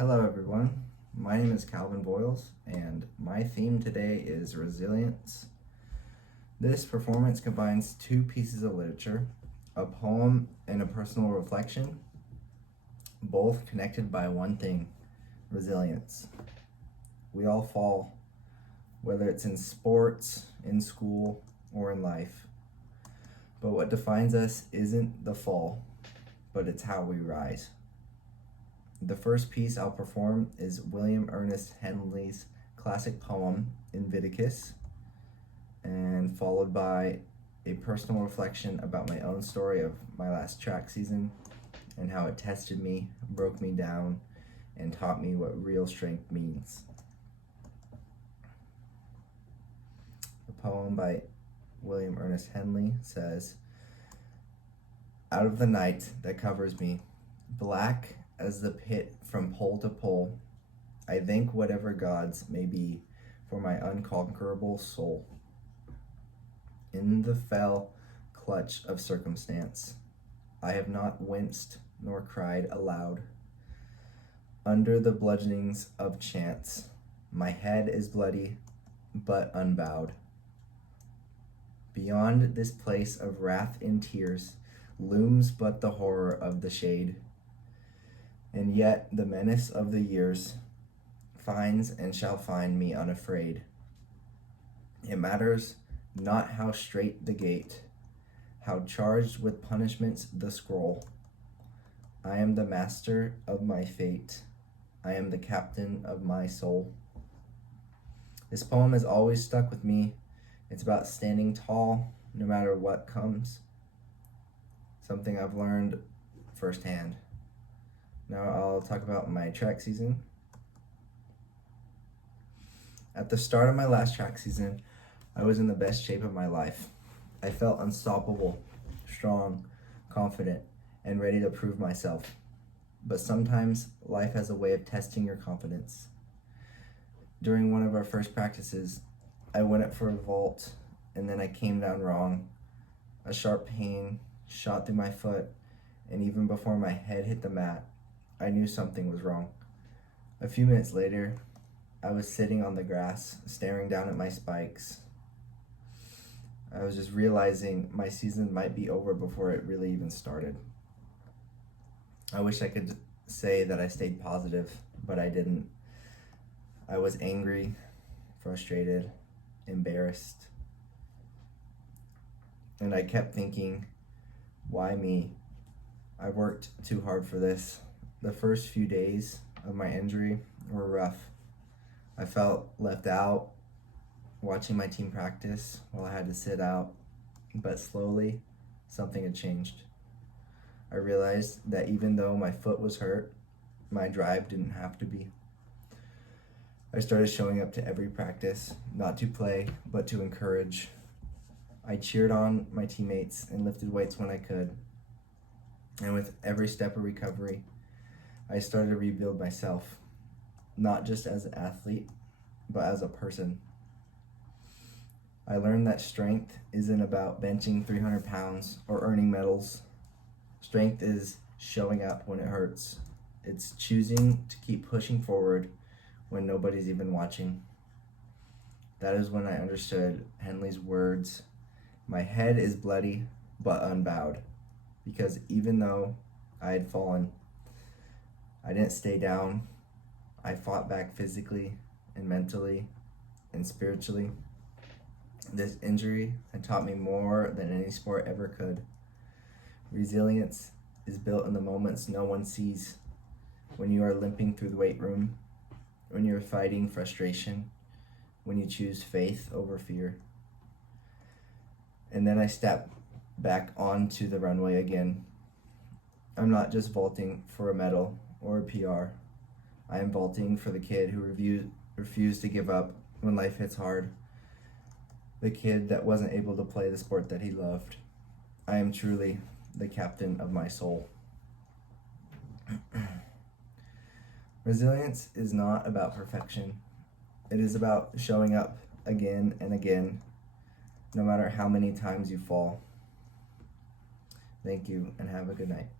Hello everyone, my name is Kalvin Voyles and my theme today is resilience. This performance combines two pieces of literature, a poem and a personal reflection, both connected by one thing, resilience. We all fall, whether it's in sports, in school, or in life. But what defines us isn't the fall, but it's how we rise. The first piece I'll perform is William Ernest Henley's classic poem, Invictus, and followed by a personal reflection about my own story of my last track season and how it tested me, broke me down, and taught me what real strength means. The poem by William Ernest Henley says, "Out of the night that covers me, black as the pit from pole to pole, I thank whatever gods may be for my unconquerable soul. In the fell clutch of circumstance, I have not winced nor cried aloud. Under the bludgeonings of chance, my head is bloody but unbowed. Beyond this place of wrath and tears looms but the horror of the shade. And yet the menace of the years finds and shall find me unafraid. It matters not how strait the gate, how charged with punishments the scroll. I am the master of my fate. I am the captain of my soul." This poem has always stuck with me. It's about standing tall no matter what comes. Something I've learned firsthand. Now I'll talk about my track season. At the start of my last track season, I was in the best shape of my life. I felt unstoppable, strong, confident, and ready to prove myself. But sometimes life has a way of testing your confidence. During one of our first practices, I went up for a vault and then I came down wrong. A sharp pain shot through my foot, and even before my head hit the mat, I knew something was wrong. A few minutes later, I was sitting on the grass, staring down at my spikes. I was just realizing my season might be over before it really even started. I wish I could say that I stayed positive, but I didn't. I was angry, frustrated, embarrassed. And I kept thinking, why me? I worked too hard for this. The first few days of my injury were rough. I felt left out watching my team practice while I had to sit out, but slowly something had changed. I realized that even though my foot was hurt, my drive didn't have to be. I started showing up to every practice, not to play, but to encourage. I cheered on my teammates and lifted weights when I could. And with every step of recovery, I started to rebuild myself, not just as an athlete, but as a person. I learned that strength isn't about benching 300 pounds or earning medals. Strength is showing up when it hurts. It's choosing to keep pushing forward when nobody's even watching. That is when I understood Henley's words, "My head is bloody but unbowed," because even though I had fallen, I didn't stay down. I fought back physically and mentally and spiritually. This injury had taught me more than any sport ever could. Resilience is built in the moments no one sees. When you are limping through the weight room, when you're fighting frustration, when you choose faith over fear. And then I stepped back onto the runway again. I'm not just vaulting for a medal or a PR. I am vaulting for the kid who refused to give up when life hits hard. The kid that wasn't able to play the sport that he loved. I am truly the captain of my soul. Resilience is not about perfection. It is about showing up again and again, no matter how many times you fall. Thank you and have a good night.